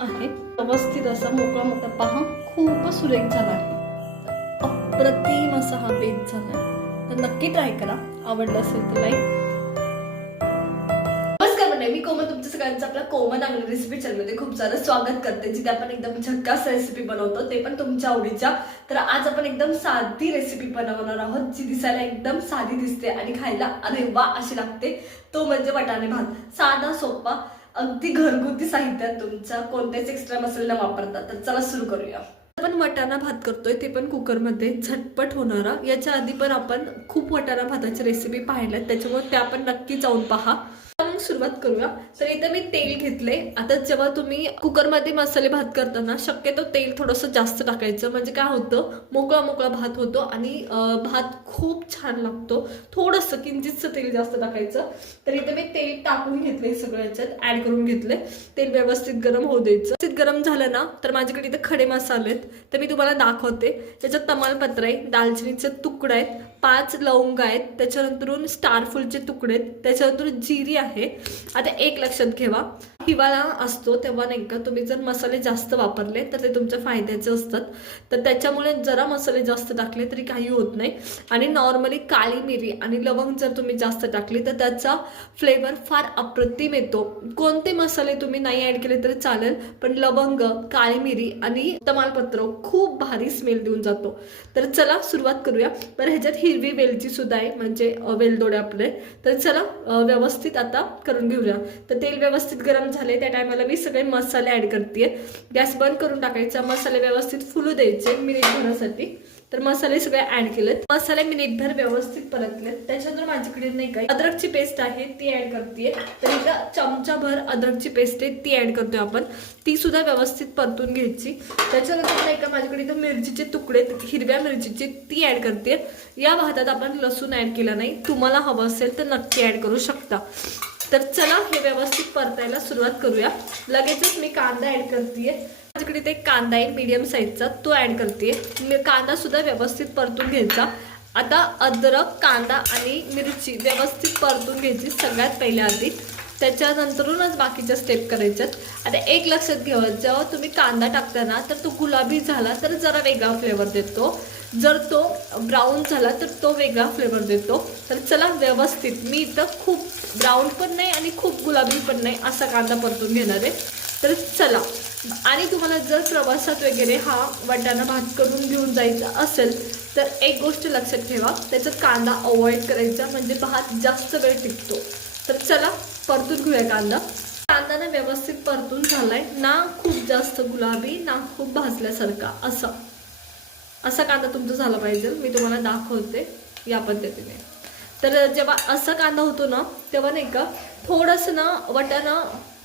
आहे व्यवस्थित असा मोकळा मोकळा पहा, खूप सुरेख झाला आहे। अप्रतिम असा हा बेत झाला, तर नक्की ट्राय करा। आवडलं असेल तर लाईक। नमस्कार मंडळी, मी कोमल तुमच्या सगळ्यांचं आपल्या कोमल अंगली रेसिपी चॅनलमध्ये खूप सारं स्वागत करते, जिथे आपण एकदम झक्कास रेसिपी बनवतो, ते पण तुमच्या आवडीच्या। तर आज आपण एकदम साधी रेसिपी बनवणार आहोत, जी दिसायला एकदम साधी दिसते आणि खायला अरे वा अशी लागते। तो म्हणजे वाटाणे भात। साधा सोपा, अगदी घरगुती साहित्यात, तुमचा कोणतेच एक्स्ट्रा मसाले न वापरता। तर चला सुरू करूया। आपण वाटाणा भात करतोय, ते पण कुकरमध्ये झटपट होणारा। याच्या आधी पण आपण खूप वाटाणा भाताची रेसिपी पाहिल्यात, त्याच्यामुळे त्या पण नक्की जाऊन पहा। मग सुरुवात करूया। तर इथे मी तेल घेतले। आता जेव्हा तुम्ही कुकरमध्ये मसाले भात करताना शक्यतो तेल थोडंसं जास्त टाकायचं, म्हणजे काय होतं, मोकळा मोकळा भात होतो आणि भात खूप छान लागतो। थोडंसं किंचितचं तेल जास्त टाकायचं। तर इथे मी तेल टाकून घेतले, सगळं याच्यात ऍड करून घेतले। तेल व्यवस्थित गरम होऊ द्यायचं। व्यवस्थित गरम झालं ना, तर माझ्याकडे इथे खडे मसाले आहेत, तर मी तुम्हाला दाखवते। त्याच्यात तमालपत्र आहे, दालचिनीचे तुकडे आहेत, 5 लवंग आहेत, त्याच्यानंतरून स्टारफुलचे तुकडे आहेत, त्याच्यानंतर जिरी आहे। आता एक लक्षात ठेवा, हिवाळा असतो तेव्हा नाही का, तुम्ही जर मसाले जास्त वापरले तर ते तुमच्या फायद्याचे असतात। तर त्याच्यामुळे जरा मसाले जास्त टाकले तरी काही होत नाही। आणि नॉर्मली काळी मिरी आणि लवंग जर तुम्ही जास्त टाकली तर त्याचा फ्लेवर फार अप्रतिम येतो। कोणते मसाले तुम्ही नाही ऍड केले तरी चालेल, पण लवंग, काळी मिरी आणि तमालपत्र खूप भारी स्मेल देऊन जातो। तर चला सुरुवात करूया। बरं, ह्याच्यात हिरवी वेलची सुद्धा आहे, म्हणजे वेलदोडे आपले। तर चला व्यवस्थित आता करून घेऊया। तर तेल व्यवस्थित गरम झाले, त्या टायमाला मी सगळे मसाले ऍड करते। गॅस बंद करून टाकायचा, मसाले व्यवस्थित फुलू द्यायचे मिनिटभरासाठी। तर मसाले सगळे ऍड केलेत, मसाले मिनिटभर व्यवस्थित परतलेत। त्याच्यानंतर माझ्याकडे नाही का अद्रकची पेस्ट आहे, ती ऍड करते। तर इथं चमचाभर अद्रकची पेस्ट आहे, ती ऍड करतोय आपण। ती सुद्धा व्यवस्थित परतून घ्यायची। त्याच्यानंतर नाही का माझ्याकडे इथं मिरचीचे तुकडे, हिरव्या मिरचीचे, ती ऍड करते। या भातात आपण लसूण ऍड केला नाही, तुम्हाला हवं असेल तर नक्की ऍड करू शकता। तर चला हे व्यवस्थित परतायला सुरुवात करूया। लगेचच मी कांदा ऍड करते। माझ्याकडे ते कांदा आहे मीडियम साईजचा, तो ऍड करते। कांदा सुद्धा व्यवस्थित परतून घ्यायचा। आता अद्रक, कांदा आणि मिरची व्यवस्थित परतून घ्यायची सगळ्यात पहिल्या आधी, त्याच्यानंतरूनच बाकीच्या स्टेप करायच्यात। आता एक लक्षात घ्या, जेव्हा तुम्ही कांदा टाकता ना, तर तो गुलाबी झाला तर जरा वेगळा फ्लेवर देतो, जर तो ब्राऊन झाला तर तो वेगळा फ्लेवर देतो। तर चला व्यवस्थित, मी इथं खूप ब्राऊन पण नाही आणि खूप गुलाबी पण नाही असा कांदा परतून घेणार आहे। तर चला, आणि तुम्हाला जर प्रवासात वगैरे हा वाटाणा भात करून घेऊन जायचा असेल तर एक गोष्ट लक्षात ठेवा, त्याचा कांदा अवॉइड करायचा, म्हणजे भात जास्त वेळ टिकतो। तर चला परतून घेऊया कांदा। कांदा ना व्यवस्थित परतून झालाय, ना खूप जास्त गुलाबी ना खूप भाजल्यासारखा, असा कांदा तुमचा झाला पाहिजे। मी तुम्हाला दाखवते या पद्धतीने। तर जेव्हा असा कांदा होतो ना, तेव्हा नाही का थोडंसं ना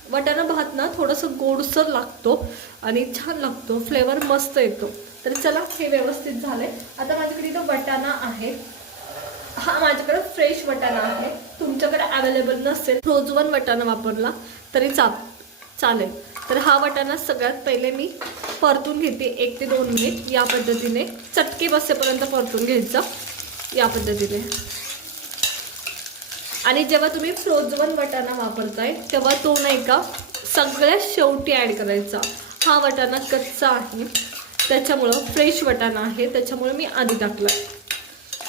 वाटाणा भात ना थोडंसं गोडसर लागतो आणि छान लागतो, फ्लेवर मस्त येतो। तर चला हे व्यवस्थित झालंय। आता माझ्याकडे इथं वाटाणा आहे, हा माझ्याकडे फ्रेश वाटाणा आहे। तुमच्याकडे अवेलेबल नसेल, फ्रोझन वाटाणा वापरला तरी चालेल। तर हा वाटाणा सगळ्यात पहिले मी परतून घेते 1 ते 2 मिनिट, या पद्धतीने चटके बसेपर्यंत परतून घ्यायचं या पद्धतीने। आणि जेव्हा तुम्ही फ्रोझन वाटाणा वापरताय तेव्हा तो नाही का सगळ्यात शेवटी ऍड करायचा। हा वाटाणा कच्चा आहे, त्याच्यामुळं फ्रेश वाटाणा आहे, त्याच्यामुळे मी आधी टाकला।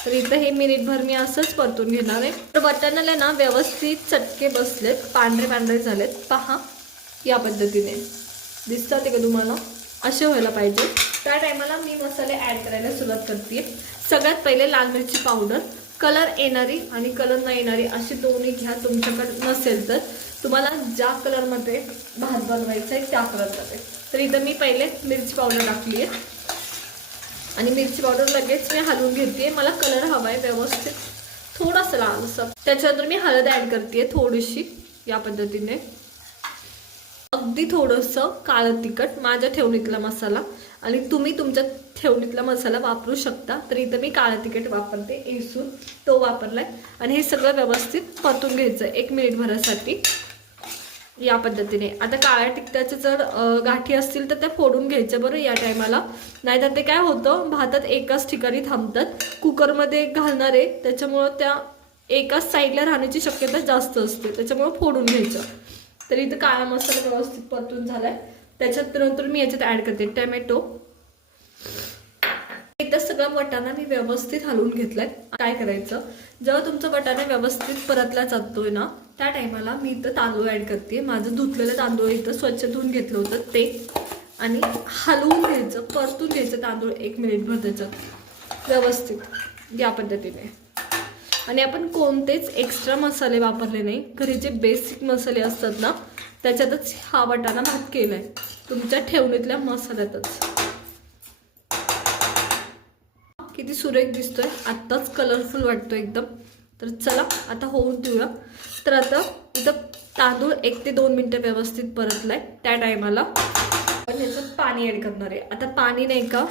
तर इथं हे मिनिटभर मी असंच परतून घेणार आहे। तर वाटाण्याला ना व्यवस्थित चटके बसलेत, पांढरे पांढरे झालेत, पहा या पद्धतीने दिसतात का तुम्हाला, असे व्हायला पाहिजे। त्या टायमाला मी मसाले ऍड करायला सुरुवात करते। सगळ्यात पहिले लाल मिरची पावडर, कलर येणारी आणि कलर नाही येणारी अशी दोन्ही घ्या। तुमच्याकडे नसेल तर तुम्हाला ज्या कलरमध्ये भात बनवायचा आहे त्या कलरमध्ये। तर इथं मी पहिले मिरची पावडर टाकली आहे आणि मिरची पावडर लगेच मी हलवून घेते। मला कलर हवा आहे व्यवस्थित थोडासा लालसर। त्याच्यानंतर मी हळद ऍड करते थोडीशी, या पद्धतीने अगदी थोडंसं काळं तिखट, माझ्या ठेवणीतला मसाला, आणि तुम्ही तुमच्या ठेवणीतला मसाला वापरू शकता। तर इथं मी काळं तिखट वापरते, एसून तो वापरलाय। आणि हे सगळं व्यवस्थित परतून घ्यायचं 1 मिनिटभरासाठी या पद्धतीने। आता काळ्या तिखटाचे जर गाठी असतील तर त्या फोडून घ्यायच्या बरं या टायमाला, नाहीतर ते काय होतं, भातात एकाच ठिकाणी थांबतात। कुकरमध्ये घालणार आहे त्याच्यामुळं त्या एकाच साईडला राहण्याची शक्यता जास्त असते, त्याच्यामुळं फोडून घ्यायचं। तर इथं काळा मसाला व्यवस्थित परतून झालाय। त्याच्यात नंतर मी याच्यात ऍड करते टोमॅटो. एकदा सगळा वाटाणा मी व्यवस्थित हलवून घेतलाय. काय करायचं, जेव्हा तुमचा वाटाणा व्यवस्थित परतला जातोय ना, त्या टायमाला मी इथं तांदूळ ऍड करते. माझं धुतलेलं तांदूळ इथं स्वच्छ धुवून घेतलं होतं ते, आणि हलवून घ्यायचं, परतून घ्यायचं तांदूळ 1 मिनिटभर त्याच्यात व्यवस्थित या पद्धतीने. आणि आपण कोणतेच एक्स्ट्रा मसाले वापरले नाही, घरी जे बेसिक मसाले असतात ना त्याच्यातच हा वाटाणा भात केलाय, तुमच्या ठेवणीतल्या मसाल्यातच. किती सुरेख दिसतोय, आत्ताच कलरफुल वाटतोय एकदम. तर चला आता होऊन देऊया. तर आता इथं तांदूळ 1 ते 2 मिनिटं व्यवस्थित परतलाय. त्या टायमाला आपण ह्याच्यात पाणी ॲड करणार आहे. आता पाणी नाही का,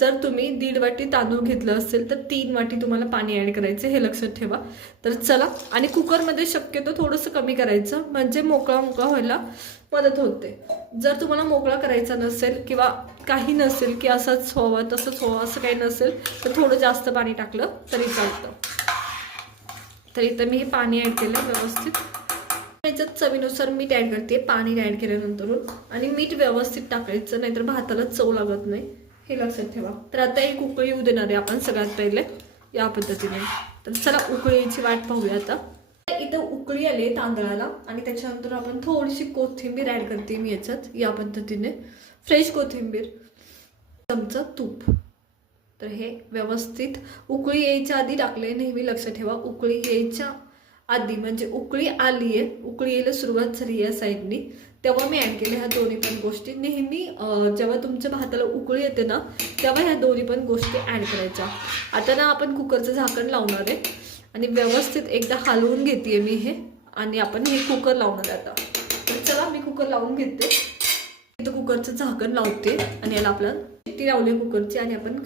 जर तुम्ही 1.5 वाटी तांदूळ घेतलं असेल तर 3 वाटी तुम्हाला पाणी ॲड करायचं, हे लक्षात ठेवा. तर चला, आणि कुकरमध्ये शक्यतो थोडंसं कमी करायचं, म्हणजे मोकळा मोकळा व्हायला मदत होते. जर तुम्हाला मोकळा करायचा नसेल किंवा काही नसेल की असंच व्हावं तसंच व्हावं असं काही नसेल तर थोडं जास्त पाणी टाकलं तरी चालतं. तर इथं मी हे पाणी ॲड केलं व्यवस्थित. याच्यात चवीनुसार मीठ ॲड करते पाणी ॲड केल्यानंतर. आणि मीठ व्यवस्थित टाकायचं, नाहीतर भाताला चव लागत नाही, हे लक्षात ठेवा. तर आता एक उकळी येऊ देणार आहे आपण सगळ्यात पहिले या पद्धतीने. तर चला उकळीची वाट पाहूया. आता इथं उकळी आली तांदळाला, आणि त्याच्यानंतर आपण थोडीशी कोथिंबीर ॲड करते मी याच्यात या पद्धतीने, फ्रेश कोथिंबीर, चमचा तूप. तर हे व्यवस्थित उकळी यायच्या आधी टाकले, नेहमी लक्षात ठेवा. उकळी यायच्या आधी, म्हणजे उकळी आली आहे, उकळी यायला सुरुवात झाली या साईडनी, तेव्हा मी ॲड केले ह्या दोन्ही पण गोष्टी. नेहमी जेव्हा तुमच्या भाताला उकळी येते ना तेव्हा ह्या दोन्ही पण गोष्टी ॲड करायच्या. आता ना आपण कुकरचं झाकण लावणार आहे आणि व्यवस्थित एकदा हलवून घेते मी हे, आणि आपण हे कुकर लावणार आहे आता. तर चला मी कुकर लावून घेते. इथं कुकरचं झाकण लावते आणि याला आपल्याला शिट्टी लावली कुकरची, आणि आपण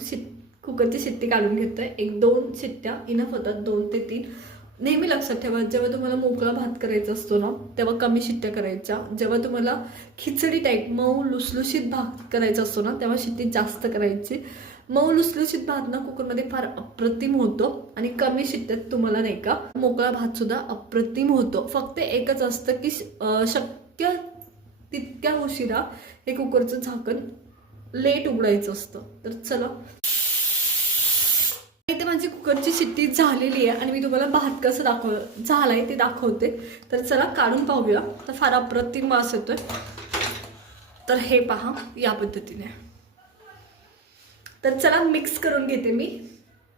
कुकरची शिट्टी काढून घेतोय. 1-2 शिट्ट्या इनफ होतात, 2 ते 3. नेहमी लक्षात ठेवा, जेव्हा तुम्हाला मोकळा भात करायचा असतो ना तेव्हा कमी शिट्ट्या करायच्या. जेव्हा तुम्हाला खिचडी टाईप मऊ लुसलुशीत भात करायचा असतो ना तेव्हा शिट्टी जास्त करायची. मऊ लुसलुशीत भात ना कुकरमध्ये फार अप्रतिम होतो, आणि कमी शिट्ट्यात तुम्हाला नाही का मोकळा भात सुद्धा अप्रतिम होतो. फक्त एकच असतं की शक्य तितक्या उशिरा हे कुकरचं झाकण लेट उघडायचं असतं. तर चला, इथे माझी कुकरची शिट्टी झालेली आहे आणि मी तुम्हाला भात कसं झालाय ते दाखवते. तर चला काढून पाहूया. तर फार अप्रतिम वास येतोय. तर हे पहा या पद्धतीने. तर चला मिक्स करून घेते मी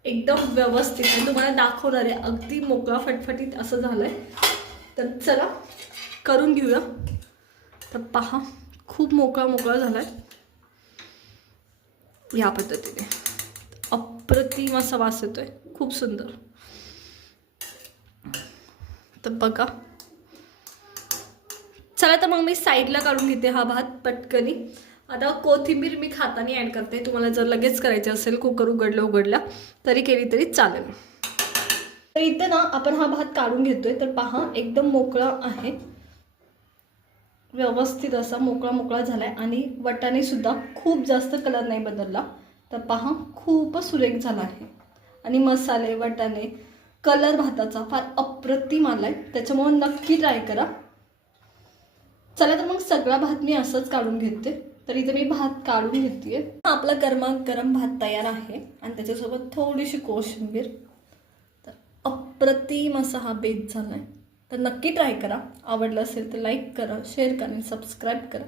एकदम व्यवस्थित, आणि तुम्हाला दाखवणार आहे अगदी मोकळा फटफटीत असं झालंय. तर चला करून घेऊया. तर पहा खूप मोकळा मोकळा झालाय या पद्धतीने. अप्रतिम असा वास येतोय, खूप सुंदर. तर बघा, चला तर मग मी साईडला काढून घेते हा भात पटकनी. आता कोथिंबीर मी खाताना ॲड करते. तुम्हाला जर लगेच करायचे असेल कुकर उघडला तरी केली तरी चालेल. तर इथं ना आपण हा भात काढून घेतोय. तर पहा एकदम मोकळा आहे, व्यवस्थित असा मोकळा मोकळा झालाय, आणि वाटाणे सुद्धा खूप जास्त कलर नाही बदलला. तर पहा खूपच सुरेख झाला आहे, आणि मसाले वाटाणे कलर भाताचा फार अप्रतिम आलाय. त्याच्यामुळे नक्की ट्राय करा. चला तर मग सगळा भात मी असंच काढून घेते. तर इथे मी भात काढून घेते. आपला गरमागरम भात तयार आहे, आणि त्याच्यासोबत थोडीशी कोशिंबीर. तर अप्रतिम असा हा बेत झालाय. तर नक्की ट्राय करा. आवडलं असेल तर लाईक करा, शेअर करा आणि सबस्क्राईब करा.